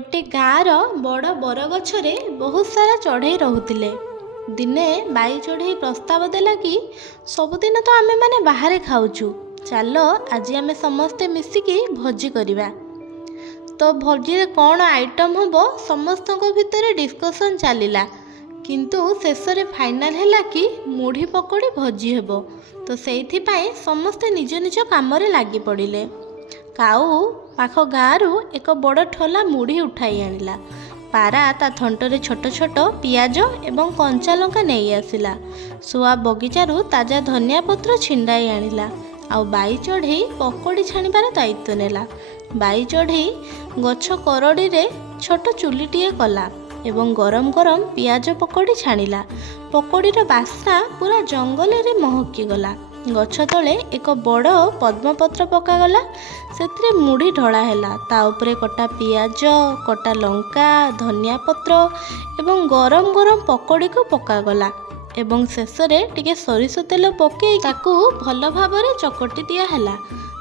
गोटे गाँर बड़ बरगछरे बहुत सारा चढ़ई रोते। दिने बाई चढ़ई प्रस्ताव देला कि सबुदिन तो आमे माने बाहर खाऊचु, चल आज आमे समस्ते मिसिकी भोजी करिबा। तो भोजी रे कौन आइटम होबो समस्त भितर डिस्कशन चलिला, किंतु शेष रे फाइनल हैला कि मुढ़ी पकोड़ी भोजी हेबो। तो सेइथिपाई समस्ते निज निज काम रे लागी पड़िले। काऊ पाख गाँरु एक बड़ ठोला मुढ़ी उठाई आनिला। पारा ता थंटरे छोट छोट पियाज एवं कंचा लंका नहीं आसिला। सुआ बगीचारू ताजा धनिया पत्र छिंडाई आनिला। आउ बाई चढ़ई पकोड़ी छाणिबार दायित्व नेला। बाई चढ़ई गछ करड़ी रे छोट चुलीटीए कला एवं गरम गरम पियाज पकोड़ी छाणिला। पकोड़ीर बास्ना पूरा जंगल रे महकी गला। गछ तले एक बड़ पद्मपत्र पकागला। से मुढ़ी ढला हैला। ता उपरे कटा पियाज, कटा लंका, धनिया पत्र एवं गरम गरम पकोड़ी को पकागला एवं शेष रे टिके सरिष तेल पके ताकू भल भाबरे चकटी दिया हैला।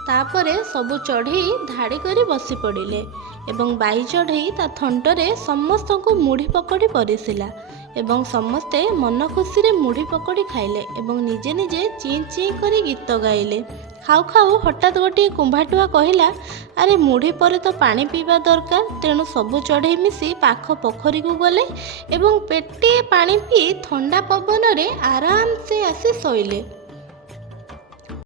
तापरे सबु चढ़ई धाड़ी करी बसी पड़िले एवं बाई चढ़ई ता थंटरे समस्त को मुढ़ी पकोड़ी परिसिला एवं समस्ते मन खुशी रे मुढ़ी पकोड़ी खाइले एवं निजे निजे चीं चीं करी गीत गाइले। खाऊ खाऊ हठात गोटे कुंभाटुआ कहिला, अरे मुढ़ी परे तो पानी पीवा दरकार, तेणु सबु चढ़ई मिसी पाख पोखरी को गले एवं पेटे पानी पी ठंडा पवन रे आराम से आसी शोइले।